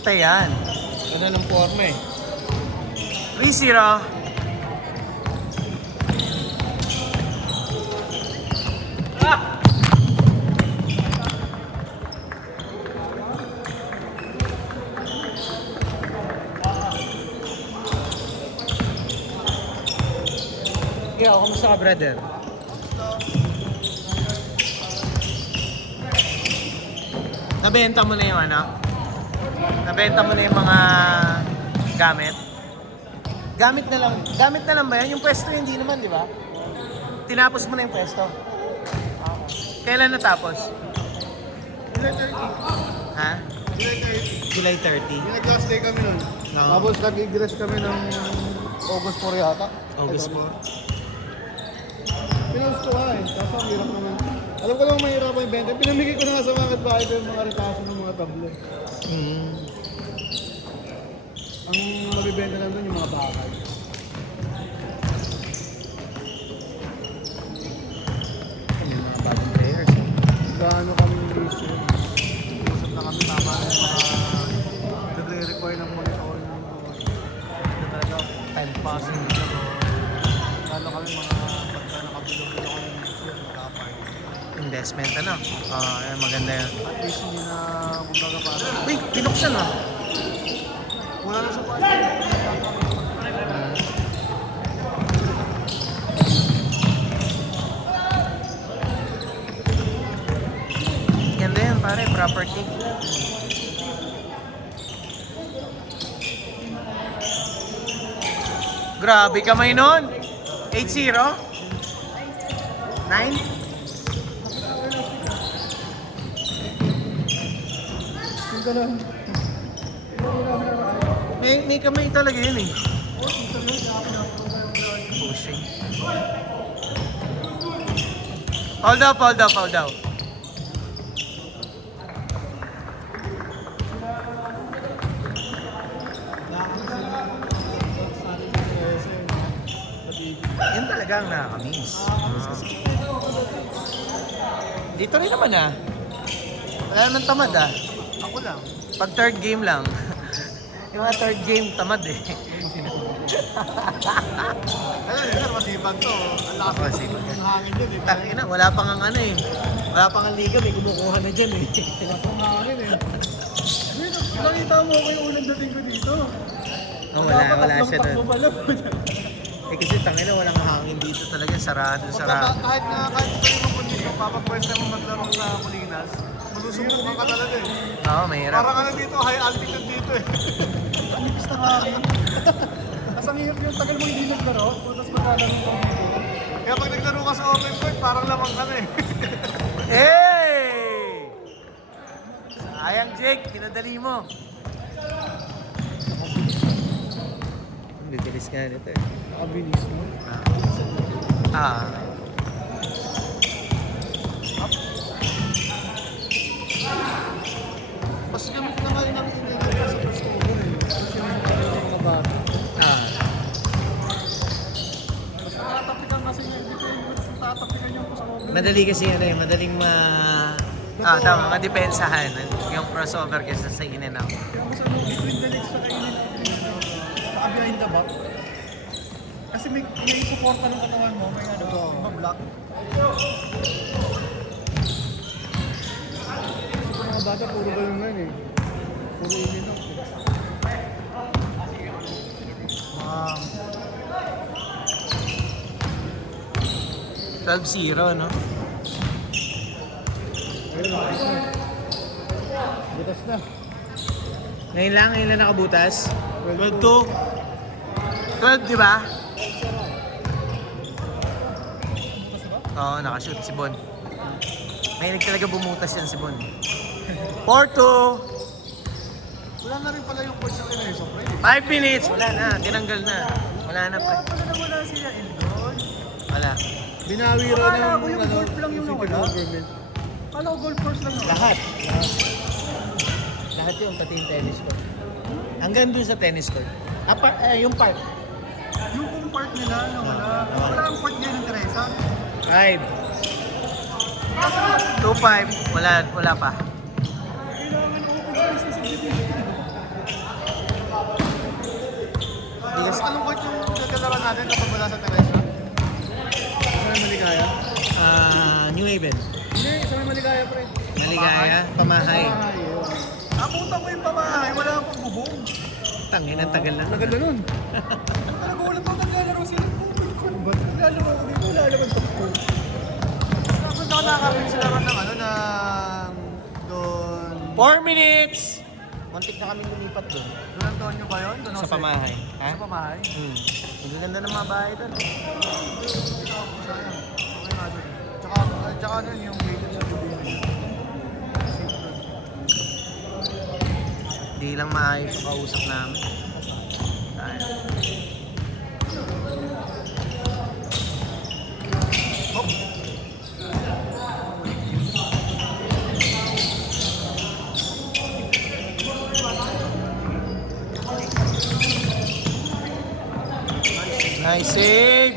Patay yan. Ganda ng forma eh. 3-0. Ikaw, kamusta ka, brother? Nabenta mo na yung ano? Nabenta mo na yung mga gamit? Gamit na lang ba yan? Yung pwesto hindi naman, di ba? Tinapos mo na yung pwesto? Kailan natapos? July 30. Ha? July 30. July 30? Yung nag-last day kami nun. No. Tapos nag-egress kami ng August 4 yata. August 4? Pinost ko nga eh. Kaso ang hirap naman. Alam ko lang mahirap ang ibenta. Pinamigay ko na nga sa mga kapitbahay ko yung mga retaso ng mga tablo. Ang mabibenta lang doon yung mga bakal. Yung mga bagong players. Gaano kami list yun. Usap na kami tama ng mga nagre-require ng monitoring ng mga talaga Time passing. lalo kami mga pagka nakabilog-bilog kami ng list yun, makapay. Investment ano? Maganda yan. At least hindi na kumbaga parang Uy, binuksan ah. wala na sa party. Ganda yan pare, property. Grabe kamay nun. 8-0? 9? Yung ganun. May kamay talaga yun eh. Pushing. Hold up, hold up, hold up. Yan talaga ang nakakamiss. Dito rin naman ah. Wala naman tamad ah. Ako lang. Pag third game lang. Yung mga third game, tamad eh. Ayun, sir, masipag to. Ang lakas Masipag. ng hangin dyan eh. Tangina, wala pang ang ano eh. Wala pang ang liga, may kumukuha na dyan eh. Wala pang hangin eh. Nakita mo ako yung unang dating ko dito. Oh, wala siya Takbo doon. pala. Eh kasi tangina, walang hangin dito talaga. Sarado. Kahit ito yung kondisyon, papapwesta mo maglaro sa Colinas, malusubukan ka talaga eh. Oo, mahirap. Parang ano dito, high altitude dito eh. Ang nipis na hangin. Tapos ang hirap yung tagal mo hindi naglaro, tapos maglalaro ka. Kaya pag naglaro ka sa open court, parang lamang ka na eh. Hey! Sayang Jake, pinadali mo. Bibilis nga nito eh. Nakabilis mo. Ah. Mas gamit na nga rin ang inilagay sa first over eh. Kasi yung mga bata. Ah. Mas nakatapikan kasi yung defenders, tatapikan yung first over. Madali kasi ano eh, madaling tama, madepensahan yung crossover kaysa sa in and out. Kaya mas ano, between the legs sa kainin, saka behind the back. Kasi may suporta ng katawan mo, may ano, ma-block. Kasi mga bata, puro ganun nga eh. Puro ininok eh. Wow. 12-0, no? Ayun, ayos na. Butas na. Ngayon lang nakabutas. 12-2. 12, di ba? Butas na ba? Oo, nakashoot si Bon. May talaga bumutas yan si Bon. 4-2. Wala na rin pala yung coach sa kanya eh, sobrang eh. 5 minutes. Wala na, tinanggal na. Wala na pa. Pala nawala sila Eldon. Wala. Binawi rin Akala ng ko yung golf lang yung city nawala. government. Kala ko golf course lang yun. Lahat. Lahat yun, pati yung tennis court. Hanggang dun sa tennis court. Yung park. Yung kung part nila nawala. Wala ang part niya ng Teresa. 5. 2-5. Wala pa. Kailangan open space na subdivision. Bigas. Kalungkot yung nagkalaran natin kapag wala sa Teresa. Sa may Maligaya? New Haven. Hindi, sa may Maligaya pre. Maligaya, Pamahay. Abutan ko yung pamahay, wala akong bubong. Tangin, ang tagal na. Tagal na nun. Nagulat ako naglalaro sila. Ba't naglalaro ako dito? Wala naman takbo. Tapos ako nakakapit sila ron ng ano, ng doon. 4 minutes! Muntik na kami lumipat doon. Doon Antonio ba yun? Doon Sa Jose? Pamahay. Ha? Sa pamahay? Ang ganda ng mga bahay doon. Sayang. Okay nga doon. Tsaka doon yung gate sa Dubai. Di lang maayos yung kausap namin. Sayang. Nice save!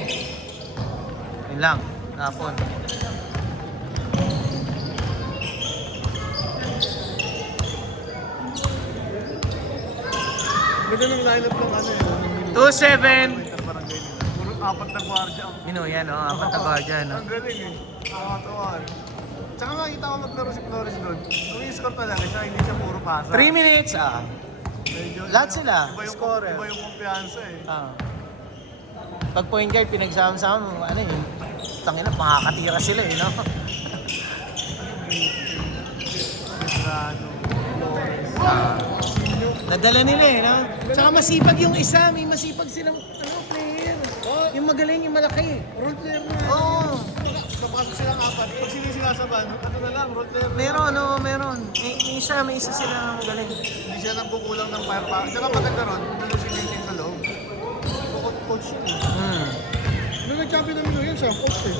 Yun lang, tapon. Ganda ng lineup ng ano yun. 2-7! Barangay nila. Puro apat na gwardiya. Yan o, apat na guardia, no? Ang galing eh. Nakakatawa eh. Tsaka nakita ko naglaro si Flores doon. Umi-score talaga siya, hindi siya puro pasa. 3 minutes, Medyo, Lahat sila, iba yung, scorer. Iba yung kumpiyansa eh. Pag point guard, pinagsama-sama mo, ano yun? Tangina, makakatira sila eh, no? Pedrano, Flores. Nadala nila eh, no? Tsaka masipag yung isa, may masipag silang player. Yung magaling, yung malaki. Role player na. Oo. Kapasok silang apat. Pag sinisigasaban, ano na lang, role player na. Meron. May isa sila magaling. Hindi siya nagkukulang ng firepower. Tsaka pag nagkaroon, doon si Lincoln sa loob. Coach yun eh. Nung nag-champion namin yun, siya coach eh.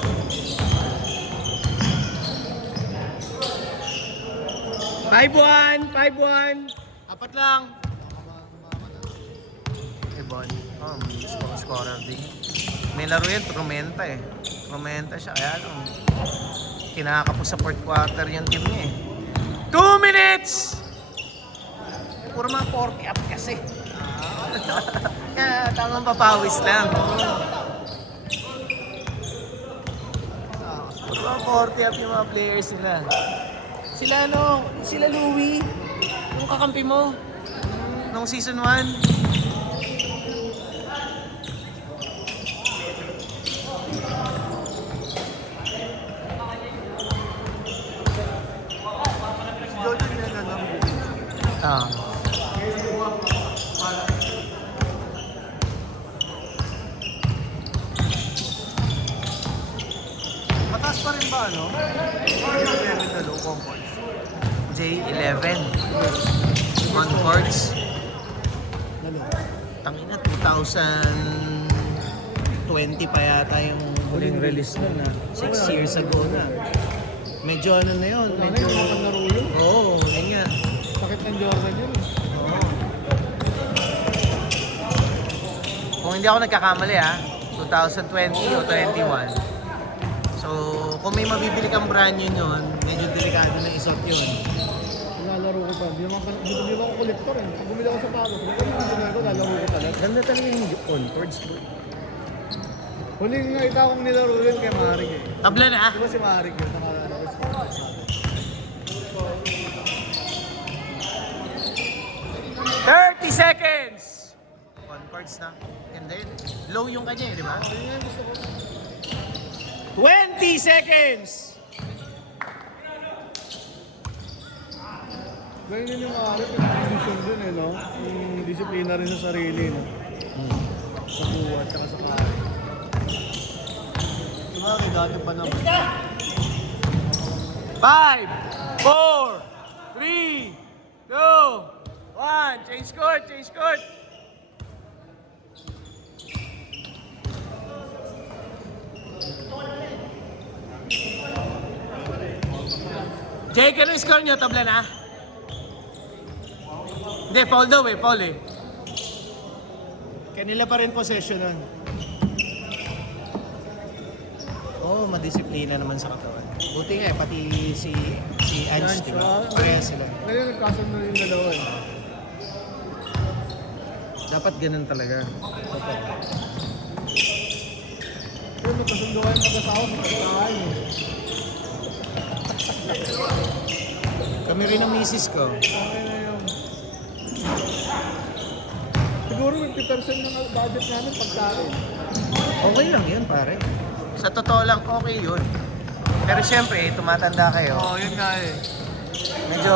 Five one. Apat lang. Ibon. Scorer din. May laro yan, Trumenta eh. Trumenta siya, kaya lang. Kinakapos sa fourth quarter yung team niya eh. 2 minutes! Puro mga 40 up kasi. Kaya tamang papawis lang. Puro mga 40 up yung mga players nila. Sila Louie, yung kakampi mo, nung season 1. Si Jordan yan na lang. Mataas pa rin ba ano? Yung na low compost. J11 on courts. Tangina, 2020 pa yata yung huling release nun na 6 years ago na. Medyo ano na yun, medyo... Nakalaro yun. Oo, yun nga. Sakit ng Jordan yun. Oo. Kung hindi ako nagkakamali 2020 o 21. So, kung may mabibili kang brand new nun, medyo delikado na isot yun. Lalaro ko pa. Di naman ako kolektor eh. Pag bumili ako sa patos, lalaro ko talaga. Ganda talaga yung on courts, bro. Huling nakita kong nilaro yun kay Marik eh. Tabla na. Di ba si Marik yun? Nakalala ko siya. 30 seconds! On courts na. Ganda yun. Low yung kanya di ba? 20 seconds! Ganyan din yung Marik. Yung decision dun eh, no? Yung disiplina rin sa sarili, no? Sa buwan, tsaka sa Marik. Mari, dati pa naman. 5, 4, 3, 2, 1. Change court! Jake, ano yung score nyo? Tabla na? Hindi, foul daw eh, foul eh. Kanila pa rin possession nun. Oo, madisiplina naman sa katawan. Buti nga eh, pati si Ange, diba? Kaya sila. Ngayon nagkasunod yung dalawa eh. Dapat ganun talaga. Pero magkasundo kayo mag-asawa sa pagkain. Kami rin ang misis ko. Okay na yun. Siguro 50% ng budget namin pagkain. Okay lang yun, pare. Sa totoo lang, okay yun. Pero siyempre, tumatanda kayo. Oo, yun nga eh. Medyo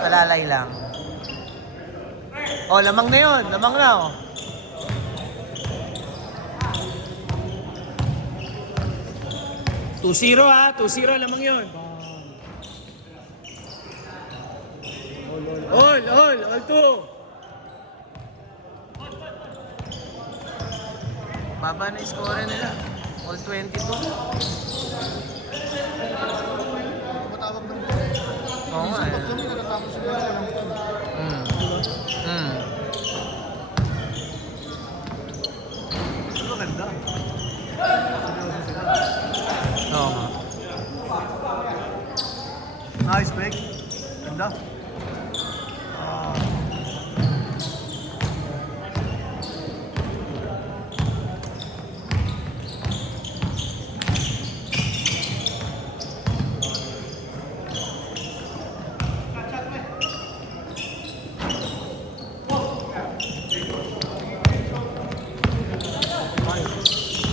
alalay lang. Oh, lamang na yun. Lamang na, oh. Two-zero ha. 2-0, lamang yun. All two. Baba na yung score nila. All 22. Matawag ng Oo nga eh. pag kami natatapos sila, walang ito. Mm. Mm. Ito maganda. Oo nga. Nice break. Ganda. Ah.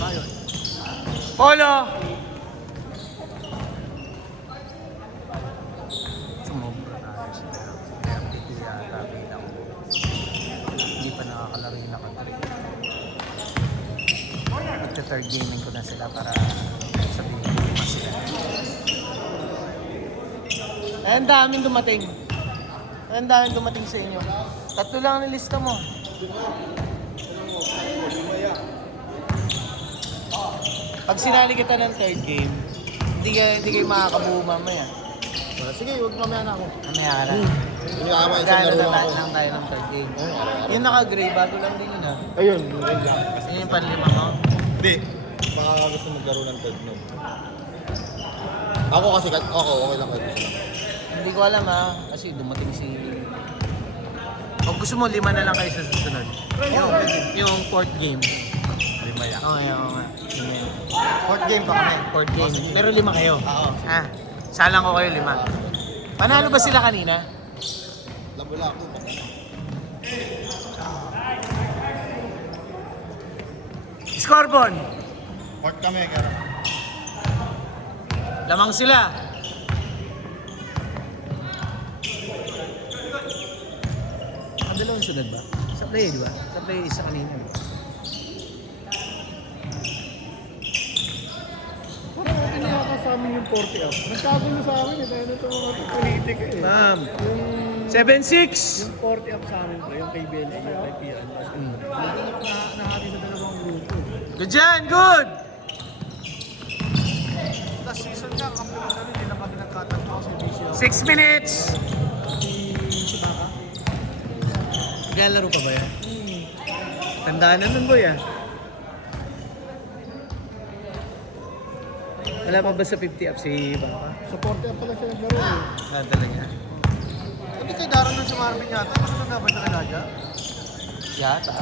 Mayon. Polo! Sumobra tayo sa pero dito yata bilang hindi pa nakakalaro yung nakatari. Magta-third gaming ko na sila para sabihin ko mas sila. Ay, ang daming dumating. Ay, ang daming dumating sa inyo. 3 lang ang lista mo. Pag sinali kita ng third game, hindi kayo makakabuo mamaya. Sige, huwag mamaya na ako. Mamaya ka lang. Hindi ka kama isang Gano'n laro na ako. lang tayo ng third game. Yung naka-gray, bago lang din yun ah. Ayun, yun lang. Yun yung panlima mo. Hindi. Baka gusto maglaro ng third no. Ako kasi, okay lang kayo. Hindi ko alam ah, kasi dumating si... Kung gusto mo, 5 na lang kayo sa susunod. Yung fourth game. 5 yan. Okay, oo nga. Sige. Fourth game pa kami. Fourth game. Pero 5 kayo. Oo. Ah, salang ko kayo 5. Panalo ba sila kanina? Labula ako. Scorebone! Fourth kami, kaya. Lamang sila. Dalawang sunod ba? Sa play, di ba? Sa play, isa kanina. Parang piniyaka sa amin yung 40 up. Nagkagulo sa amin eh, dahil ito mga politika eh. Ma'am. Yung 7-6. 40 up sa amin pa, yung kay BLA, yung kay Pian. Nahati sa dalawang grupo. Good dyan, good! Last season nga, kampiyon na rin. Hindi na pa nagkatagpo kasi busy ako. 6 minutes! Si Baka. Naglalaro pa ba yan? Tandaan na nun, boy ah. Wala pa ba sa 50 up si Baka? Sa 40 up pala siya naglaro eh. Ah, talaga? Hindi kay Daron nun sa Marvin yata. Ano na ba talaga dyan? Yata.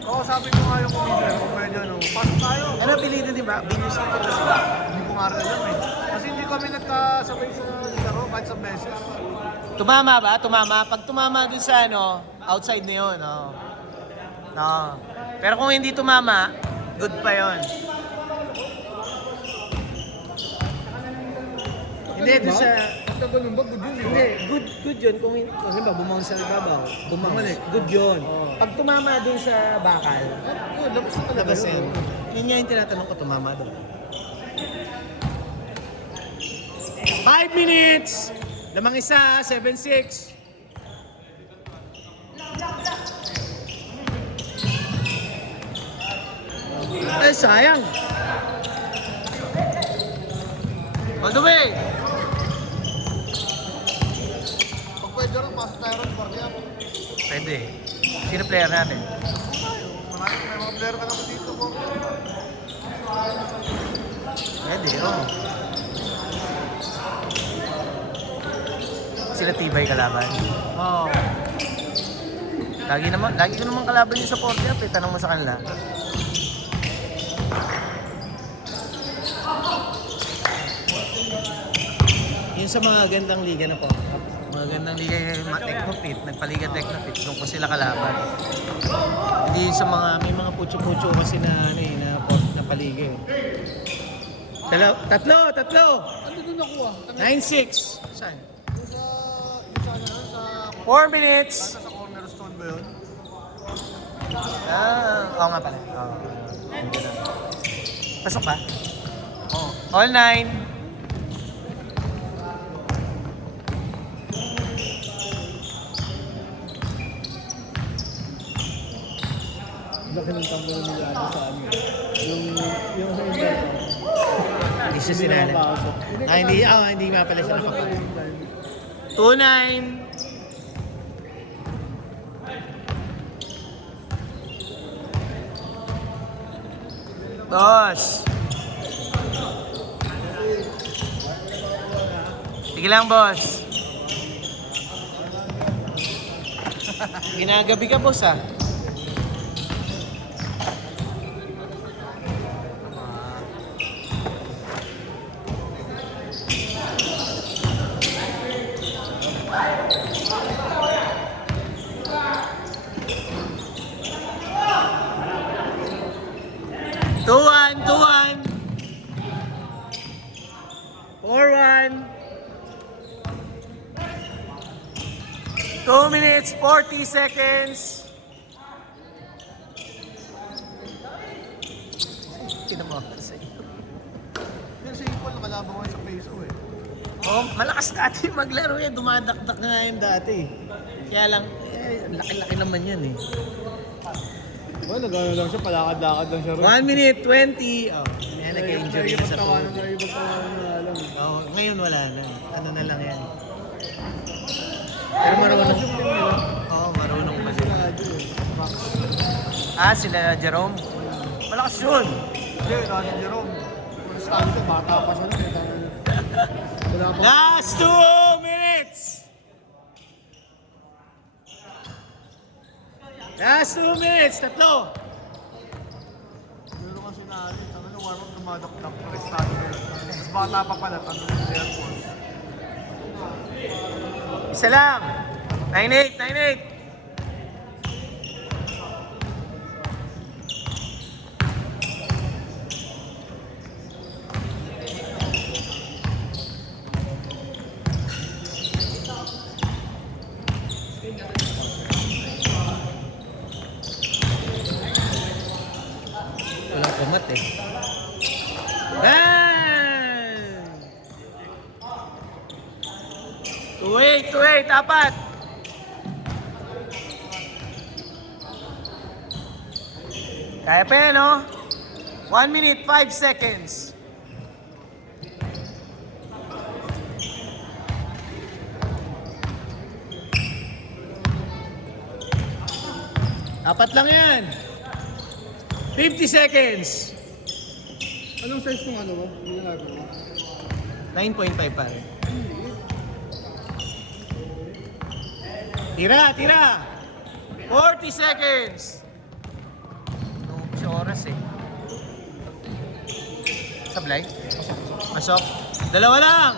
Oo, sabi ko nga yung comedian, kung pwede ano, pasok tayo. Ano pilitin di ba? Venus ito na sila. Hindi ko nga rin alam eh. Kasi hindi kami nagkasabay sa laro kahit sa beses. Tumama ba? Tumama? Pag tumama dun sa ano, outside na yun. Oh. No. Pero kung hindi tumama, good pa yun. Hindi, dun sa... Ang tagal ng bag, good yun, di ba? Hindi, good yun. Kung halimbawa, bumawang sa ibabaw, bumalik, good yun. Pag tumama dun sa bakal, Oh, labas na talaga labas yun. yun. Yun nga yung tinatanong ko, tumama doon. 5 minutes! Lamang isa, 7-6. Ay, sayang. All the way! Pag pwede rin, pasok tayo rin, 40 up. Pwede. Sino player natin? Marami may mga player na naman dito, 40 up. Pwede, oh. sila tibay kalaban. Oo. Lagi ko naman kalaban yung sa 40 up eh. Tanong mo sa kanila. Yung sa mga gandang liga na po. Mga gandang liga yung mga Technofit, nagpaliga Technofit, doon ko sila kalaban. Hindi yung sa mga, may mga pucho-pucho kasi na, ano eh, na paliga eh. Tatlo! Ano doon nakuha? 9-6. Saan? Sa 4 minutes! sa cornerstone ba yun? Oo nga pala. Oo. Pasok ka? Oo. All 9. Laki ng tambo nila ano sa ano. Yung sa India. Hindi siya sinala. Hindi nga pala siya napapag. 2-9. Boss. Sige lang, boss. Ginagabi ka, boss, ah. Two one. 4-1. 2 minutes, 40 seconds. Kinamakan sa iyo. Yan si Paul, nakalaban ko sa peso eh. Oh, malakas dati maglaro yan. Dumadakdak na nga yan dati. Kaya lang, laki-laki naman yan eh. Oh, nagano lang siya, palakad-lakad lang siya. 1 minute, 20. Oh, yan, nagka-injury na sa Pagtawanan phone. na ipagtawanan na alam. Oh, ngayon wala na. Ano na lang yan. Pero marunong. Yung team nila. Oo, marunong pa sila. Sila Sila Jerome. Malakas yun. Hindi, Ronnie Jerome. Pulis ka dito, bata pa siya nun. Wala pa. Last 2 minutes! Last 2 minutes! Tatlo! Meron kasi na rin, tangan na warang dumadakdak ng estado na yun. Mas bata pa pala, tanong ng Air Force. Isa lang! 9-8! Walang kamat eh. Bang! 2-8, apat! Kaya pa yan, no? 1 minute, 5 seconds. Apat lang yan. 50 seconds. Anong size ng ano mo? Hindi na nagawa. 9.5 pa rin. Tira! 40 seconds. Sa oras eh. Sablay? Pasok. Dalawa lang.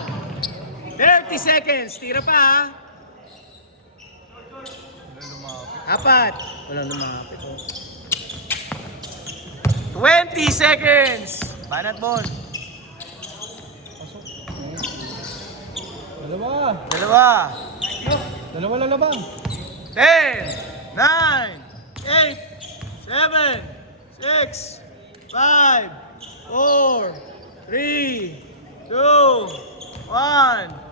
30 seconds. Tira pa ha. Apat. Walang lumapit. 20 seconds. Banat ball. Dalawa. Dalawa lalabang. 10, 9, 8, 7, 6, 5, 4, 3, 2, 1.